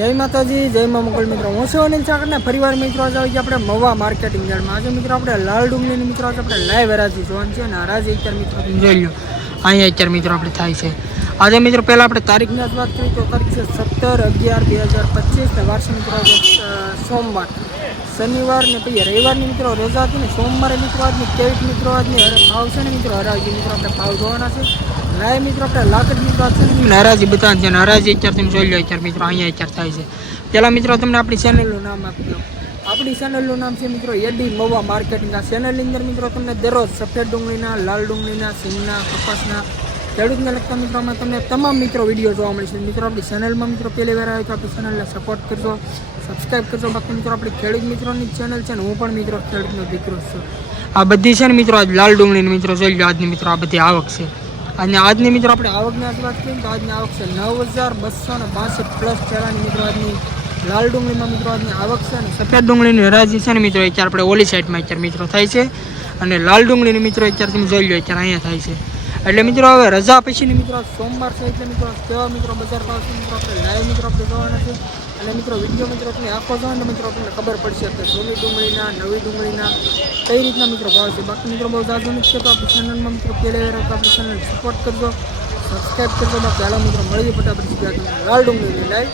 જય માતાજી, જય મા મોગલ મિત્રો. હું છું અનિલ ચાકરને ફરીવાર મિત્રો આજે આવી ગયા આપણે મવા માર્કેટિંગ યાર્ડમાં. આજે મિત્રો આપણે લાલ ડુંગળીની મિત્રો આજે આપણે લાઈવ હરાજી જોવાનું છે અને હરાજી અત્યારે મિત્રો જોઈ લો અહીંયા અત્યારે મિત્રો આપણે થાય છે. આજે મિત્રો પહેલાં આપણે તારીખની જ વાત કરીએ તો તારીખ છે 17/11/2025 ને વાર છે મિત્રો આજે સોમવાર. શનિવાર ને પછી રવિવારની મિત્રો રજા હતી ને સોમવારે મિત્રો આજની કેવીટ મિત્રો આજની ભાવ છે ને મિત્રો હરાજી મિત્રો આપણે ભાવ જોવાના છે. લાઈવ મિત્રો આપણે લાકડ મિત્રો હરાજી બતાવવાનું છે. હરાજી અત્યારે તમે જોઈ લો અત્યારે મિત્રો અહીંયા અત્યારે થાય છે. પહેલાં મિત્રો તમને આપણી ચેનલનું નામ આપી દો. આપણી ચેનલનું નામ છે મિત્રો એડી મવા માર્કેટિંગ. આ ચેનલની અંદર મિત્રો તમને દરરોજ સફેદ ડુંગળીના, લાલ ડુંગળીના, સિંગના, કપાસના, ખેડૂતને લગતા મિત્રોમાં તમને તમામ મિત્રો વિડીયો જોવા મળશે. મિત્રો આપણી ચેનલમાં મિત્રો પહેલી વાર આવે તો આપણી ચેનલને સપોર્ટ કરજો, સબસ્ક્રાઈબ કરજો. બાકી મિત્રો આપણી ખેડૂત મિત્રોની ચેનલ છે ને હું પણ મિત્રો ખેડૂતનો દીકરો છું. આ બધી છે ને મિત્રો આજ લાલ ડુંગળીની મિત્રો જોઈ લો આજની મિત્રો આ બધી આવક છે. અને આજની મિત્રો આપણે આવકની આજ વાત કરીએ તો આજની આવક છે 9262 પ્લસ ચેરાની મિત્રો આજની લાલ ડુંગળીમાં મિત્રો આજની આવક છે. અને સફેદ ડુંગળીની હરાજી છે ને મિત્રો અત્યારે આપણે ઓલી સાઈડમાં અત્યારે મિત્રો થાય છે. અને લાલ ડુંગળીની મિત્રો અત્યારે તમે જોઈ લો અત્યારે અહીંયા થાય છે. એટલે મિત્રો હવે રજા પછીની મિત્રો સોમવાર છે એટલે મિત્રો કેવા મિત્રો બજાર ભાવ છે મિત્રો આપણે લાઈવ મિત્રો આપણે જોવાના છે. અને મિત્રો વિડીયો મિત્રો તમે આખો જોવો ને મિત્રો તમને ખબર પડશે કે જૂની ડુંગળીના, નવી ડુંગળીના કઈ રીતના મિત્રો ભાવ છે. બાકી મિત્રો બહુ જાજુ નથી છે તો આપણી ચેનલમાં મિત્રો પહેલી વાર તો આપણી ચેનલ સપોર્ટ કરજો, સબસ્ક્રાઈબ કરજો. બાકી હાલો મિત્રો મળી ફટાફટ સીધા લાલ ડુંગળીની લાઈવ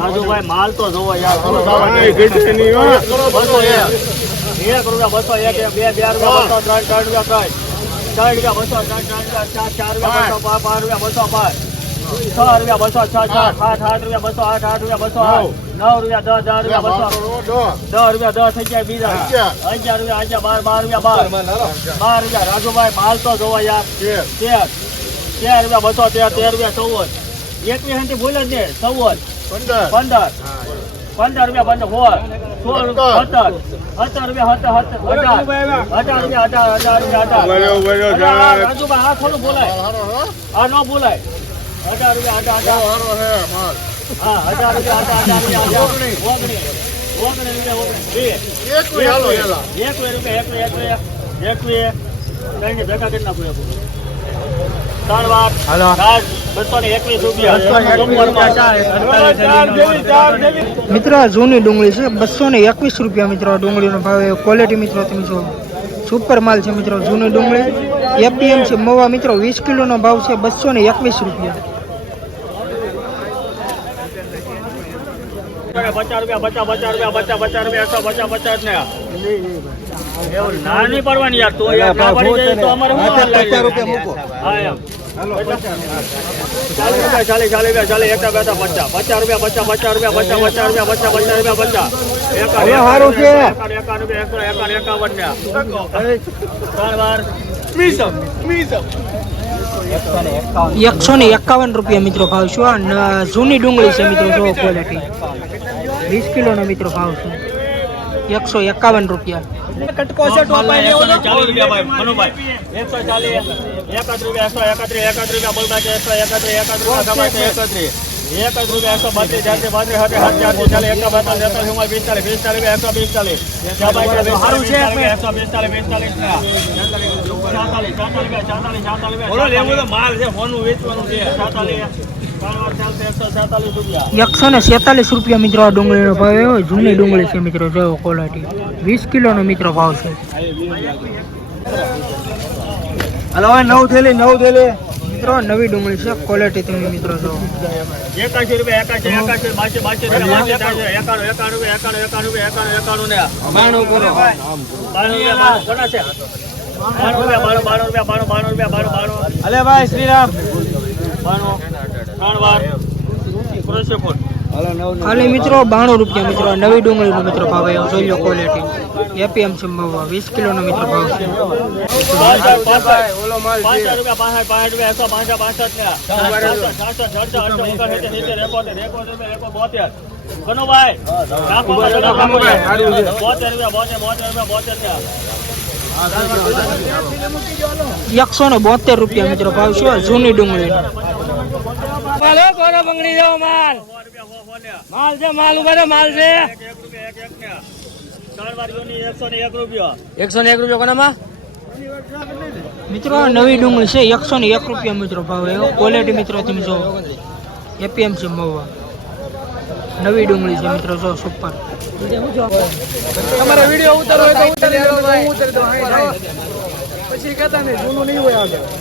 રાજુભાઈ માલ તો જોવો યાર. 1 રૂપિયા 200 1 2 રૂપિયા 3 રૂપિયા 4 રૂપિયા 4 રૂપિયા 5 રૂપિયા 6 રૂપિયા 200 8 રૂપિયા 200 9 રૂપિયા 10 રૂપિયા 10 રૂપિયા થઈ ગયા બીજા 11 રૂપિયા 12 રૂપિયા રાજુભાઈ માલ તો જોવો યાર. 13 રૂપિયા 200 13 રૂપિયા 14 21 ભૂલ જ ને 14 15 રૂપિયા 16 રૂપિયા 17 રૂપિયા 18 રાજુભાઈ આ થોડું બોલાય, આ ન બોલાય. 18 રૂપિયા 18 મિત્રો જૂની ડુંગળી છે 221 રૂપિયા મિત્રો. ડુંગળીનો ભાવ ક્વોલિટી મિત્રો તમે જો સુપર માલ છે મિત્રો. જૂની ડુંગળી એપીએમસી મવા મિત્રો 20 કિલોનો ભાવ છે 221 રૂપિયા. 50 રૂપિયા નાની પડવાની યાર. તો અમારે 50 રૂપિયા મૂકો. હા એમ 40 રૂપિયા 50 151 રૂપિયા મિત્રો ભાવ શું. જૂની ડુંગળી છે મિત્રો જો ક્વોલિટી 20 કિલોનો મિત્રો ભાવ છે 151 રૂપિયા. કટકો છે ટોપાઈ લેવો 40 રૂપિયા ભાઈ મનુભાઈ 140 1 રૂપિયા 131 રૂપિયા બોલતા છે 131 રૂપિયા 132 માલ છે ફોનનું વેચવાનું છે 47 ₹147 મિત્રો આ ડુંગળીનો ભાવ એવો જૂની ડુંગળી છે મિત્રો જો ક્વોલિટી 20 કિલોનો મિત્રો ભાવ છે હલો નવ થેલી મિત્રો નવી ડુંગળી છે ક્વોલિટી તમે મિત્રો જો અલે ભાઈ શ્રીરામ ખાલી મિત્રો ₹92 મિત્રો નવી ડુંગળીનો મિત્રો ભાવ આવ્યો જોઈ લો ક્વોલિટી એપીએમસી મહુવા 20 કિલોનો મિત્રો ભાવ છે ₹172 મિત્રો ભાવ છે જૂની ડુંગળી મિત્રો નવી ડુંગળી છે ₹101 મિત્રો ભાવ એવો ક્વોલિટી મિત્રો તમે જો એપીએમસી મહુવા નવી ડુંગળી છે મિત્રો જો સુપર તમારા વિડિયો ઉતારો હોય તો ઉતારી દો ભાઈ ઉતારી દો પછી કહેતા નહીં જૂનું નહીં હોય આગળ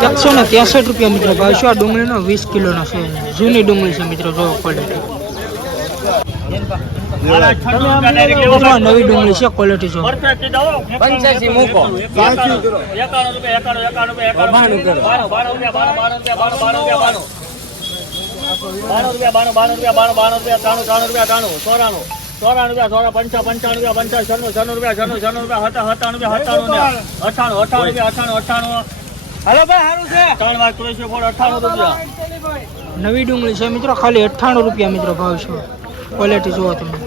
₹163 મિત્રો ભાવ છે આ ડુંગળીનો 20 કિલોનો છે જૂની ડુંગળી છે મિત્રો જો ક્વોલિટી નવી ડુંગળી છે ક્વોલિટી જો નવી ડુંગળી છે મિત્રો ખાલી ₹98 મિત્રો ભાવ છે ક્વોલિટી જુઓ તમે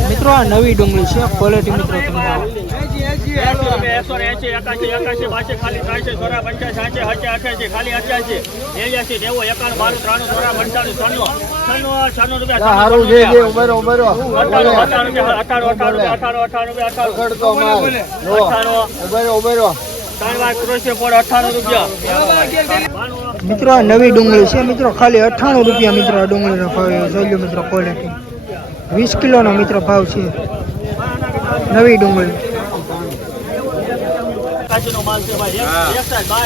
મિત્રો આ નવી ડુંગળી છે ક્વોલિટી મિત્રો તમે મિત્રો આ નવી ડુંગળી છે મિત્રો ખાલી ₹98 મિત્રો આ ડુંગળીનો ભાવ જોઈ લો મિત્રો ક્વોલિટી 20 કિલોનો મિત્રો ભાવ છે નવી ડુંગળી. કાચીનો માલ છે ભાઈ. એક સાઈડ 22,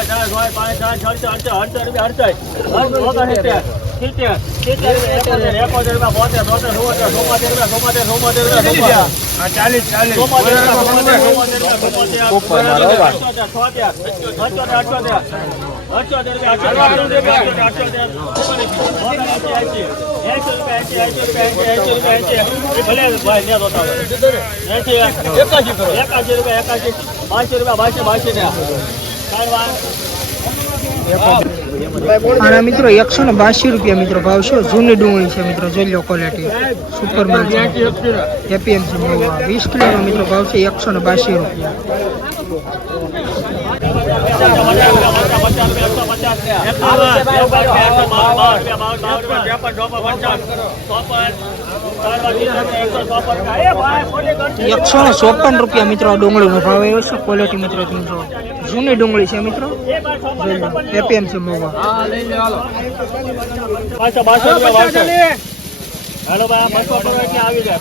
23, અને મિત્રો 182 રૂપિયા મિત્રો ભાવ છે. જૂની ડુંગળી છે મિત્રો, જોઈ લો ક્વોલિટી સુપર માલ છે. એપીએમસી મહુવા 20 કિલોનો મિત્રો ભાવ છે 182 રૂપિયા. ₹154 રૂપિયા મિત્રો આ ડુંગળીનો ભાવ આવ્યો છે. ક્વોલિટી મિત્રો તમે જો, જૂની ડુંગળી છે મિત્રો, એપીએમસી મહુવા. હેલો ભાઈ, 200 રૂપિયા આવી જાય.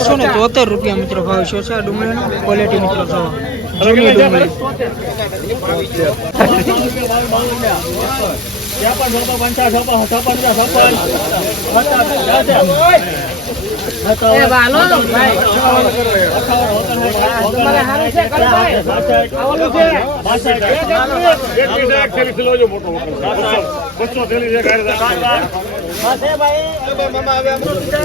173 રૂપિયા મિત્રો ભાવ છે આ ડુંગળીનો. ક્વોલિટી મિત્રો જો, જૂની ડુંગળી. 200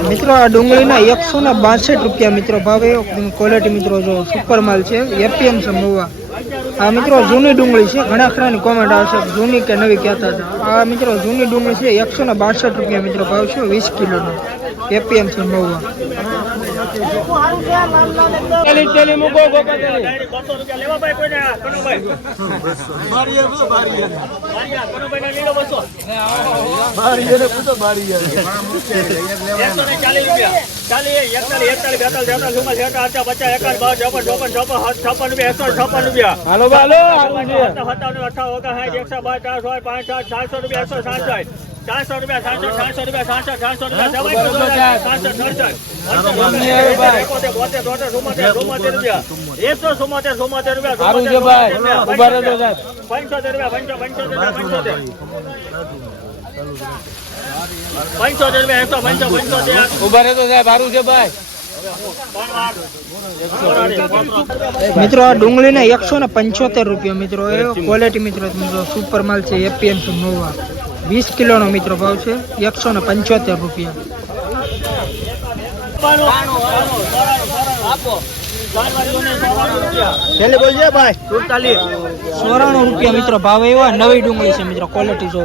મિત્રો આ ડુંગળીના 162 રૂપિયા મિત્રો ભાવે. ક્વોલિટી મિત્રો જો, સુપર માલ છે, એપીએમસી મહુવા. આ મિત્રો જૂની ડુંગળી છે. ઘણા ખરાની કોમેન્ટ આવશે જૂની કે નવી કહેતા હતા. આ મિત્રો જૂની ડુંગળી છે. 162 રૂપિયા મિત્રો ભાવ છે 20 કિલોનો, એપીએમસી મહુવા. લેવા ભાઈ કોઈને કનુભાઈ મિત્રો આ ડુંગળીના 175 રૂપિયા મિત્રો. એ ક્વોલિટી મિત્રો સુપર માલ છે, એપીએમસી મહુવા. 20 કિલોનો મિત્રો ભાવ છે 175 રૂપિયા. ₹94 મિત્રો ભાવ એવા. નવી ડુંગળી છે મિત્રો, ક્વોલિટી જો.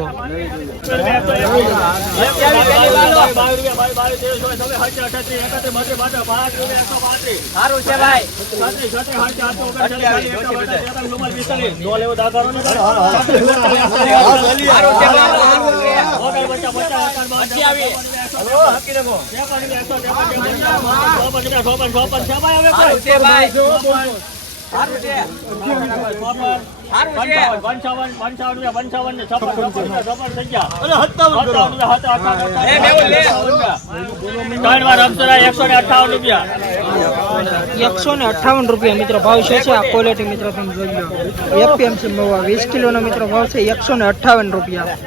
₹158 મિત્રો ભાવ છે. આ ક્વોલિટી મિત્રો તમે જોઈ લો, એપીએમસી મહુવા. 20 કિલોનો મિત્રો ભાવ છે 158 રૂપિયા.